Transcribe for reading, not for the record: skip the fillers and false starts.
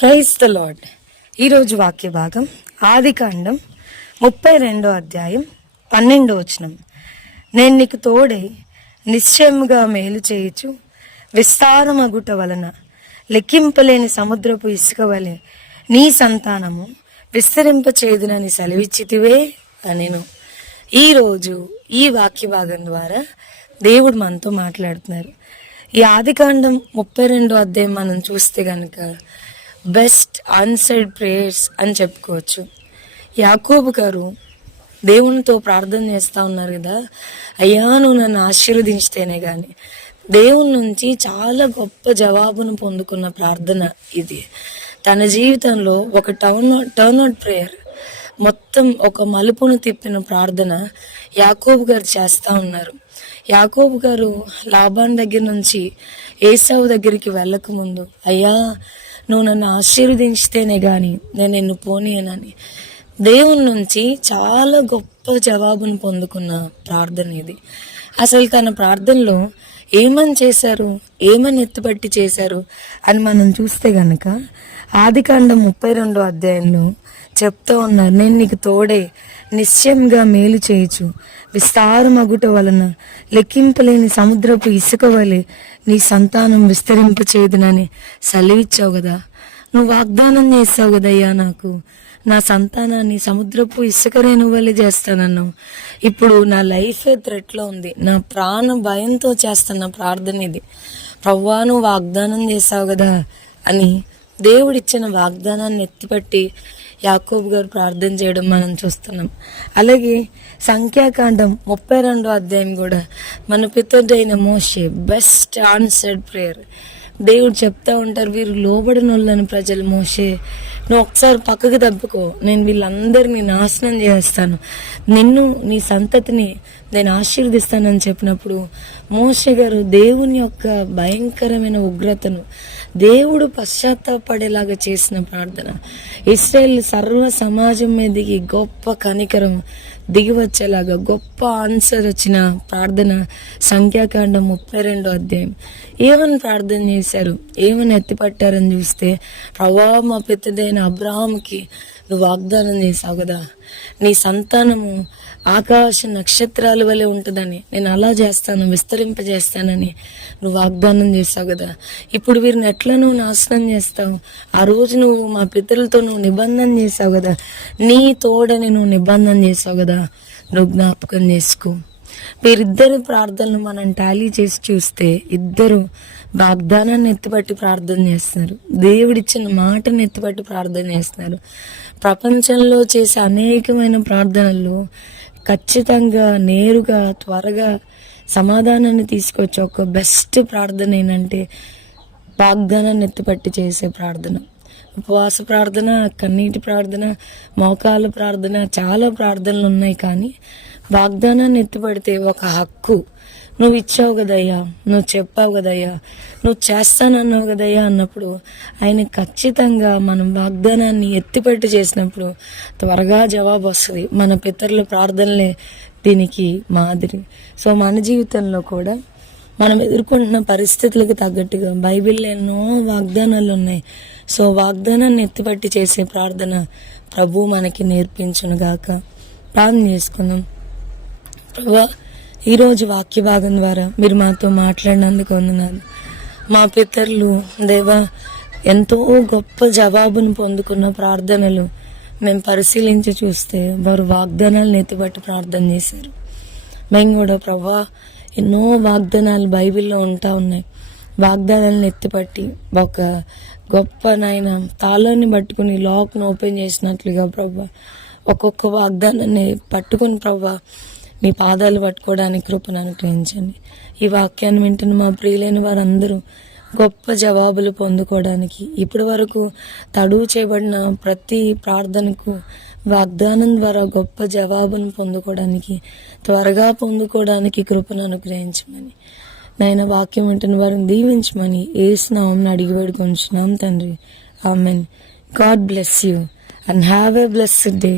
Praise the lord. ఈరోజు వాక్య భాగం ఆదికాండం 32వ అధ్యాయం 12వ వచనం. నేను నీకు తోడై నిశ్చయముగా మేలు చేయుచు విస్తారమగుట వలన లెక్కింపలేని సముద్రపు ఇసుక వలె నీ సంతానము విస్తరింపచేదునని సెలవిచ్చితివే అనెను. ఈరోజు ఈ వాక్య భాగం ద్వారా దేవుడు మనతో మాట్లాడుతున్నారు. ఈ ఆదికాండం 32వ అధ్యాయం మనం చూస్తే గనుక బెస్ట్ ఆన్సర్డ్ ప్రేయర్స్ అని చెప్పుకోవచ్చు. యాకోబు గారు దేవునితో ప్రార్థన చేస్తూ ఉన్నారు కదా, అయ్యా నువ్వు నన్ను ఆశీర్వదించితేనే కానీ దేవుని నుంచి చాలా గొప్ప జవాబును పొందుకున్న ప్రార్థన ఇది. తన జీవితంలో ఒక టర్న్అవుట్ ప్రేయర్, మొత్తం ఒక మలుపును తిప్పిన ప్రార్థన యాకోబు గారు చేస్తూ ఉన్నారు. యాకోబు గారు లాబాన్ దగ్గర నుంచి ఏసావు దగ్గరికి వెళ్ళకముందు, అయ్యా నువ్వు నన్ను ఆశీర్వదించితేనే కానీ నేను నిన్ను పోనీయనని దేవుని నుంచి చాలా గొప్ప జవాబును పొందుకున్న ప్రార్థన ఇది. అసలు తన ప్రార్థనలో ఏమని చేశారు, ఏమని ఎత్తుపట్టి చేశారు అని మనం చూస్తే గనక ఆదికాండం 32వ అధ్యాయంలో చెప్తూ ఉన్నారు, నేను నీకు తోడే నిశ్చయంగా మేలు చేయొచ్చు విస్తారమగుట వలన లెక్కింపలేని సముద్రపు ఇసుక వలె నీ సంతానం విస్తరింపచేదునని సెలవిచ్చావు కదా, నువ్వు వాగ్దానం చేస్తావు కదయ్యా, నాకు నా సంతానాన్ని సముద్రపు ఇసుక రేణు వలె చేస్తానన్నావు. ఇప్పుడు నా లైఫే థ్రెట్లో ఉంది, నా ప్రాణ భయంతో చేస్తున్న ప్రార్థన ఇది. ప్రవ్వా నువ్వు వాగ్దానం చేసావు కదా అని దేవుడిచ్చిన వాగ్దానాన్ని ఎత్తిపట్టి యాకోబు గారు ప్రార్థన చేయడం మనం చూస్తున్నాం. అలాగే సంఖ్యాకాండం 32వ అధ్యాయం కూడా మన పితరుడైన మోషే బెస్ట్ ఆన్సర్డ్ ప్రేయర్. దేవుడు చెప్తా ఉంటారు, వీరు లోబడినోళ్ళని ప్రజలు, మోషే నువ్వు ఒకసారి పక్కకు తప్పుకో, నేను వీళ్ళందరినీ నాశనం చేస్తాను, నిన్ను నీ సంతతిని నేను ఆశీర్వదిస్తానని చెప్పినప్పుడు మోషే గారు దేవుని యొక్క భయంకరమైన ఉగ్రతను దేవుడు పశ్చాత్తాపడేలాగా చేసిన ప్రార్థన, ఇశ్రాయేల్ సర్వ సమాజం మీదకి గొప్ప కనికరం దిగి వచ్చేలాగా గొప్ప ఆన్సర్ వచ్చిన ప్రార్థన సంఖ్యాకాండం 32వ అధ్యాయం. ఏమని ప్రార్థన చేశారు, ఏమని ఎత్తిపట్టారని చూస్తే, ప్రవ్వా మా పెద్దదైన అబ్రహాంకి నువ్వు వాగ్దానం చేసావు కదా, నీ సంతానము ఆకాశ నక్షత్రాల వలె ఉంటుందని, నేను అలా చేస్తాను, విస్తరింపజేస్తానని నువ్వు వాగ్దానం చేసావు కదా, ఇప్పుడు వీరిని ఎట్లా నువ్వు నాశనం చేస్తావు, ఆ రోజు నువ్వు మా పితరులతో నువ్వు నిబంధన చేసావు కదా, నీ తోడని నువ్వు నిబంధన చేసావు కదా, నువ్వు జ్ఞాపకం చేసుకో. వీరిద్దరు ప్రార్థనలు మనం టాలీ చేసి చూస్తే ఇద్దరు వాగ్దానాన్ని ఎత్తిపట్టి ప్రార్థన చేస్తున్నారు, దేవుడిచ్చిన మాటను ఎత్తిపట్టి ప్రార్థన చేస్తున్నారు. ప్రపంచంలో చేసే అనేకమైన ప్రార్థనల్లో ఖచ్చితంగా నేరుగా త్వరగా సమాధానాన్ని తీసుకొచ్చే ఒక బెస్ట్ ప్రార్థన ఏంటంటే వాగ్దానాన్ని ఎత్తిపట్టి చేసే ప్రార్థన. ఉపవాస ప్రార్థన, కన్నీటి ప్రార్థన, మోకాల ప్రార్థన, చాలా ప్రార్థనలు ఉన్నాయి. కానీ వాగ్దానాన్ని ఎత్తిపడితే ఒక హక్కు, నువ్వు ఇచ్చావు కదయ్యా, నువ్వు చెప్పావు కదయ్యా, నువ్వు చేస్తానన్నావు కదయ్యా అన్నప్పుడు ఆయన ఖచ్చితంగా మనం వాగ్దానాన్ని ఎత్తిపట్టి చేసినప్పుడు త్వరగా జవాబు వస్తుంది. మన పితరుల ప్రార్థనలే దీనికి మాదిరి. సో మన జీవితంలో కూడా మనం ఎదుర్కొంటున్న పరిస్థితులకు తగ్గట్టుగా బైబిల్లో ఎన్నో వాగ్దానాలు ఉన్నాయి. సో వాగ్దానాన్ని ఎత్తిపట్టి చేసే ప్రార్థన ప్రభు మనకి నేర్పించునుగాక. ప్రార్థన చేసుకుందాం. ప్రభా, ఈరోజు వాక్య భాగం ద్వారా మీరు మాతో మాట్లాడినందుకు వందనాలు. మా పితరులు దేవా ఎంతో గొప్ప జవాబును పొందుకున్న ప్రార్థనలు మేము పరిశీలించి చూస్తే వారు వాగ్దానాలను ఎత్తిపట్టి ప్రార్థన చేశారు. మేము కూడా ప్రభా ఎన్నో వాగ్దానాలు బైబిల్లో ఉంటా ఉన్నాయి, వాగ్దానాలను ఎత్తిపట్టి ఒక గొప్ప నాయన తాళాన్ని పట్టుకుని లాక్ను ఓపెన్ చేసినట్లుగా ప్రభా ఒక్కొక్క వాగ్దానాన్ని పట్టుకుని ప్రభా మీ పాదాలు పట్టుకోవడానికి కృపను అనుగ్రహించండి. ఈ వాక్యాన్ని వింటున్న మా ప్రియులైన వారందరూ గొప్ప జవాబులు పొందుకోవడానికి, ఇప్పటి వరకు తడువు చేయబడిన ప్రతి ప్రార్థనకు వాగ్దానం ద్వారా గొప్ప జవాబును పొందుకోవడానికి, త్వరగా పొందుకోవడానికి కృపను అనుగ్రహించమని నాయన వాక్యం వింటున్న వారిని దీవించమని యేసు నామమున అడిగి వేడుకొంచున్నాం తండ్రి. Amen. God bless you and have a blessed day.